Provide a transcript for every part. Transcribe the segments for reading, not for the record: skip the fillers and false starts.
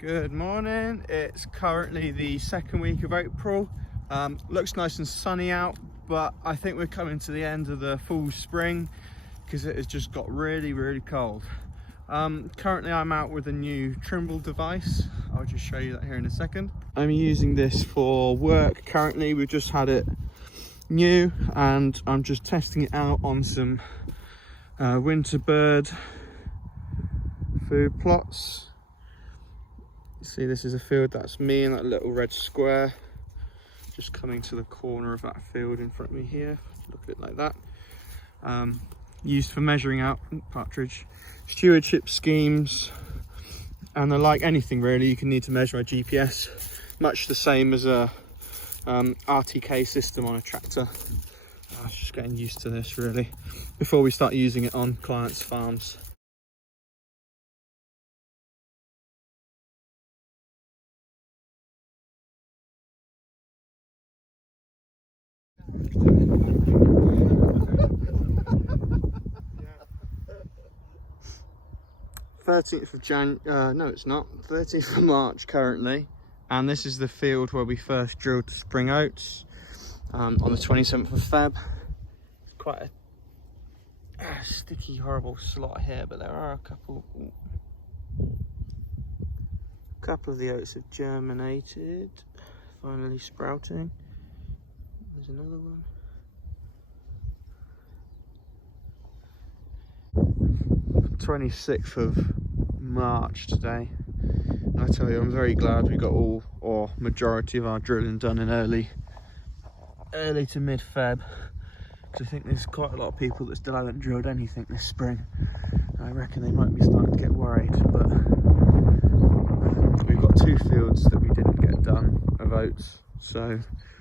Good morning. It's currently the second week of April. Looks nice and sunny out, but I think we're coming to the end of the full spring because it has just got really cold. Currently I'm out with a new Trimble device. I'll just show you that here in a second. I'm using this for work currently. We've just had it new and I'm just testing it out on some winter bird food plots. See, this is a field, that's me and that little red square just coming to the corner of that field in front of me here. Look at it like that. Used for measuring out partridge stewardship schemes, and they're like anything really. You can need to measure a GPS, much the same as a RTK system on a tractor. I was just getting used to this really before we start using it on clients' farms. No it's not, 13th of March currently, and this is the field where we first drilled the spring oats on the 27th of Feb. It's quite a sticky, horrible slot here, but there are a couple of the oats have germinated, finally sprouting. There's another one. The 26th of March today, and I tell you, I'm very glad we got all or majority of our drilling done in early to mid Feb, because I think there's quite a lot of people that still haven't drilled anything this spring. I reckon they might be starting to get worried, but we've got 2 fields that we didn't get done of oats, so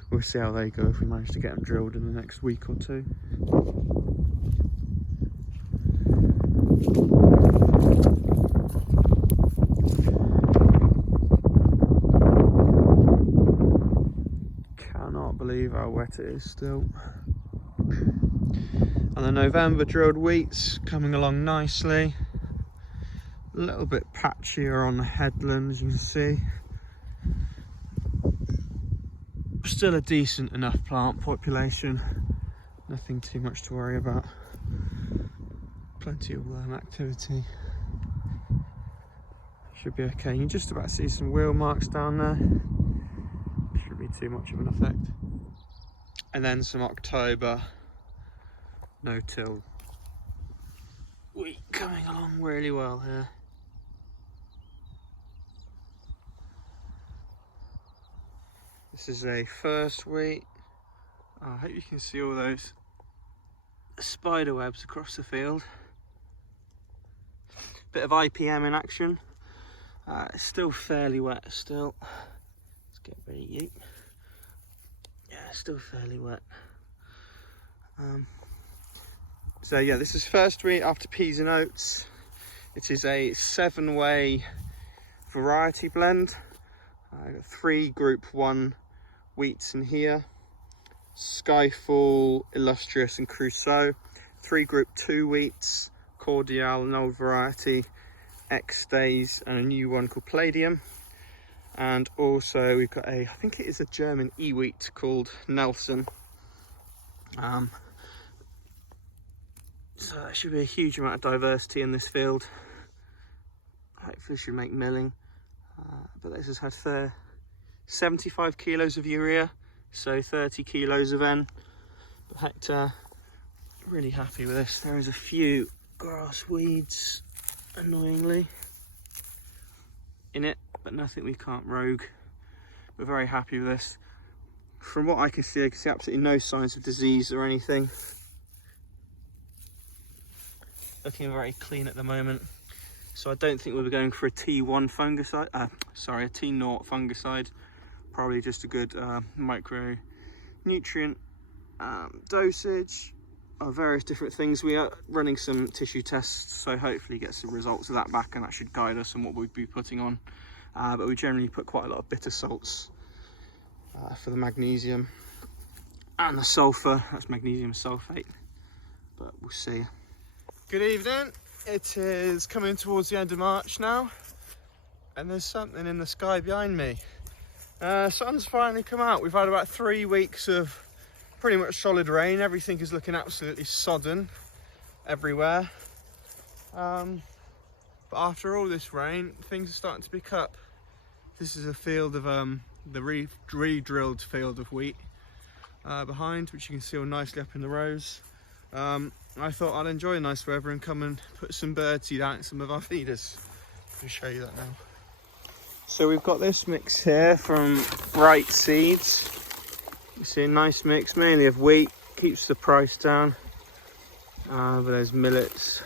we'll see how they go if we manage to get them drilled in the next week or 2. Cannot believe how wet it is still. And the November drilled wheat's coming along nicely. A little bit patchier on the headland, as you can see. Still a decent enough plant population. Nothing too much to worry about. Plenty of worm activity. Should be okay. You can just about see some wheel marks down there. Shouldn't be too much of an effect. And then some October no-till wheat coming along really well here. This is a first wheat. I hope you can see all those spider webs across the field. Bit of IPM in action. It's still fairly wet still. Let's get rid of you. Yeah, still fairly wet. So yeah, this is first wheat after peas and oats. It is a 7-way variety blend. I got 3 group 1 wheats in here. Skyfall, Illustrious and Crusoe. 3 group 2 wheats, Cordial, an old variety, X-Days and a new one called Palladium. And also we've got I think it is a German e-wheat called Nelson. So there should be a huge amount of diversity in this field. Hopefully should make milling. But this has had 75 kilos of urea, so 30 kilos of N per hectare. Really happy with this. There is a few grass weeds, annoyingly, in it, but nothing we can't rogue. We're very happy with this. From what I can see absolutely no signs of disease or anything. Looking very clean at the moment. So I don't think we'll be going for a T1 fungicide, a T0 fungicide. Probably just a good micronutrient dosage of various different things. We are running some tissue tests, so hopefully get some results of that back, and that should guide us on what we'd be putting on. But we generally put quite a lot of bitter salts for the magnesium and the sulfur. That's magnesium sulfate, but we'll see. Good evening. It is coming towards the end of March now. And there's something in the sky behind me. Sun's finally come out. We've had about 3 weeks of pretty much solid rain. Everything is looking absolutely sodden everywhere. But after all this rain, things are starting to pick up. This is a field of the re-drilled field of wheat behind, which you can see all nicely up in the rows. I thought I'd enjoy nice weather and come and put some birdseed out in some of our feeders. I'll show you that now. So we've got this mix here from Bright Seeds. You see a nice mix, mainly of wheat, keeps the price down. But there's millets.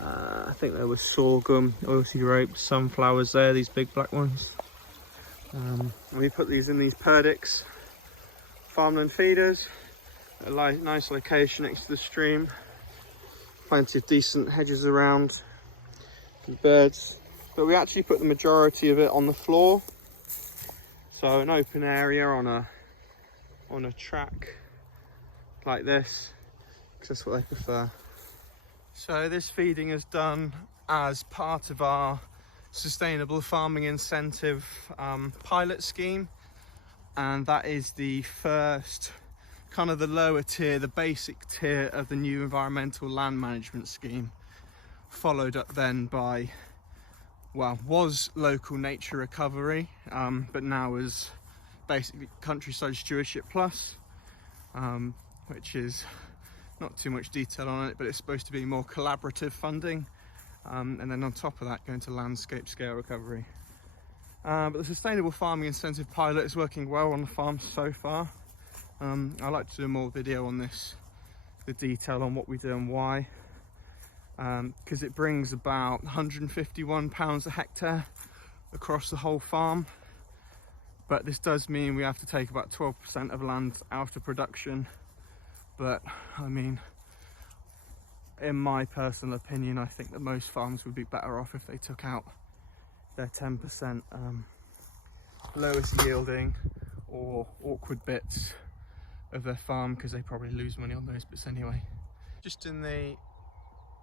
I think there was sorghum, oilseed rape, sunflowers there, these big black ones. We put these in these Perdix farmland feeders. A nice location next to the stream. Plenty of decent hedges around and birds. But we actually put the majority of it on the floor. So an open area on a track like this, because that's what they prefer. So this feeding is done as part of our Sustainable Farming Incentive pilot scheme. And that is the first, kind of the lower tier, the basic tier of the new environmental land management scheme. Followed up then by, well, was local nature recovery, but now is basically Countryside Stewardship Plus, which is not too much detail on it, but it's supposed to be more collaborative funding, and then on top of that going to landscape scale recovery. But the Sustainable Farming Incentive pilot is working well on the farm so far. I'd like to do more video on this, the detail on what we do and why, because it brings about £151 a hectare across the whole farm. But this does mean we have to take about 12% of land out of production. But I mean, in my personal opinion, I think that most farms would be better off if they took out their 10% lowest yielding or awkward bits of their farm, because they probably lose money on those bits anyway. Just in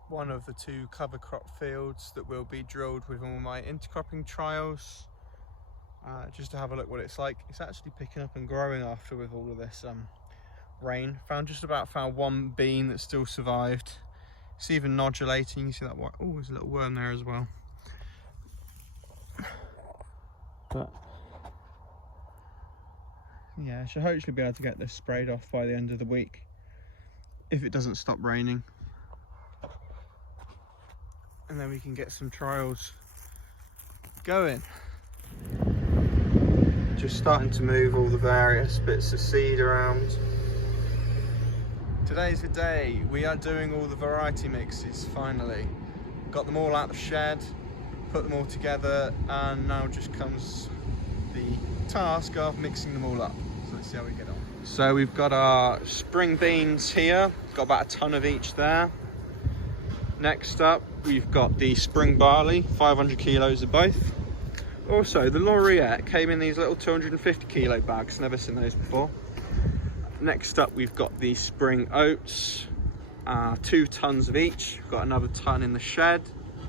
one of the 2 cover crop fields that will be drilled with all my intercropping trials, just to have a look what it's like. It's actually picking up and growing after with all of this rain. Found one bean that still survived. It's even nodulating. You see that? Oh, there's a little worm there as well. But yeah, I should hopefully be able to get this sprayed off by the end of the week, if it doesn't stop raining. And then we can get some trials going. Just starting to move all the various bits of seed around. Today's the day. We are doing all the variety mixes finally. Got them all out of the shed, put them all together, and now just comes the task of mixing them all up. So let's see how we get on. So we've got our spring beans here, got about a ton of each there. Next up, we've got the spring barley, 500 kilos of both. Also, the Laureate came in these little 250 kilo bags, never seen those before. Next up, we've got the spring oats, 2 tons of each. We've got another ton in the shed,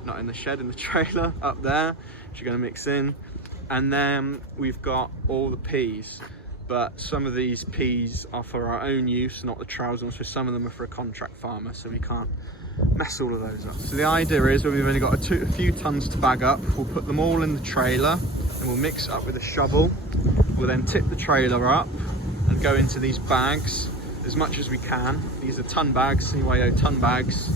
not in the shed, in the trailer up there, which you're gonna mix in. And then we've got all the peas, but some of these peas are for our own use, not the trials ones, so some of them are for a contract farmer, so we can't mess all of those up. So the idea is, when we've only got a few tons to bag up, we'll put them all in the trailer and we'll mix it up with a shovel. We'll then tip the trailer up and go into these bags as much as we can. These are ton bags, CYO ton bags.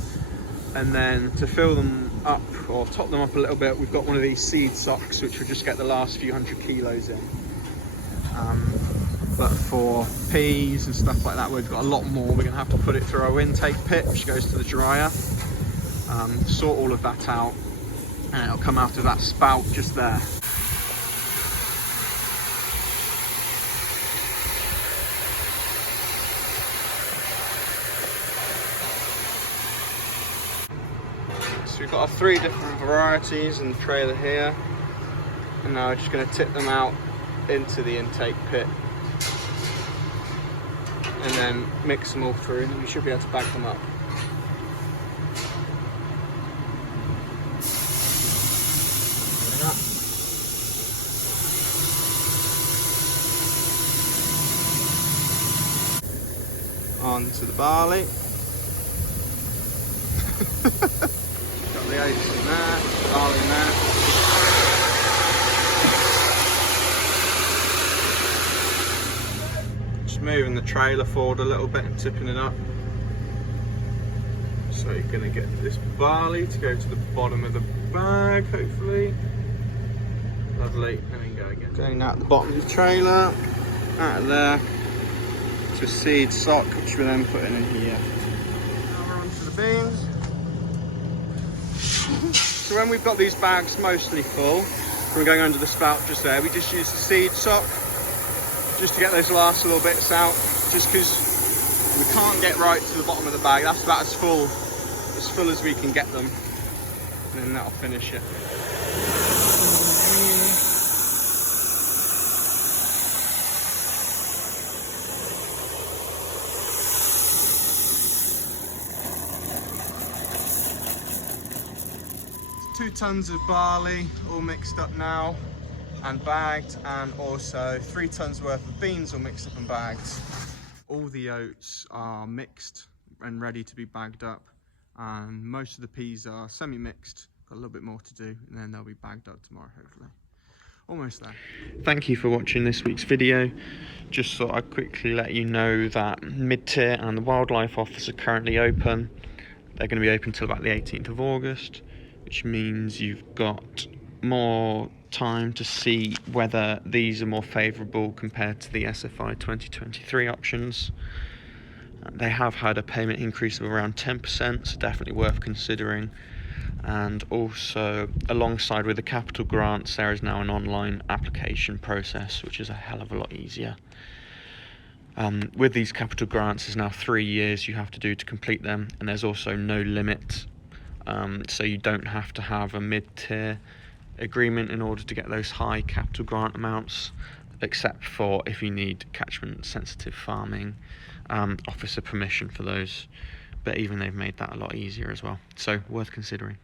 And then to fill them up or top them up a little bit, we've got one of these seed socks, which will just get the last few hundred kilos in. But for peas and stuff like that, we've got a lot more. We're gonna have to put it through our intake pit, which goes to the dryer, sort all of that out, and it'll come out of that spout just there. So we've got our 3 different varieties in the trailer here, and now we're just going to tip them out into the intake pit and then mix them all through, and we should be able to bag them up. Like that. onto the barley. Got the oats in there, barley in there. Just moving the trailer forward a little bit and tipping it up. So you're going to get this barley to go to the bottom of the bag, hopefully. Lovely, and then go again. Going out the bottom of the trailer, out of there, to a seed sock, which we're then putting in here. Now we're onto the beans. So when we've got these bags mostly full, we're going under the spout just there, we just use the seed sock, just to get those last little bits out, just because we can't get right to the bottom of the bag. That's about as full as we can get them, and then that'll finish it. 2 tons of barley all mixed up now and bagged, and also 3 tons worth of beans all mixed up and bagged. All the oats are mixed and ready to be bagged up, and most of the peas are semi-mixed. Got a little bit more to do, and then they'll be bagged up tomorrow, hopefully. Almost there. Thank you for watching this week's video. Just thought I'd quickly let you know that Mid-Tier and the Wildlife Office are currently open. They're going to be open till about the 18th of August, which means you've got more time to see whether these are more favourable compared to the SFI 2023 options. They have had a payment increase of around 10%, so definitely worth considering. And also, alongside with the capital grants, there is now an online application process, which is a hell of a lot easier. With these capital grants, there's now 3 years you have to do to complete them, and there's also no limit. So you don't have to have a mid-tier agreement in order to get those high capital grant amounts, except for if you need catchment sensitive farming officer permission for those. But even they've made that a lot easier as well, so worth considering.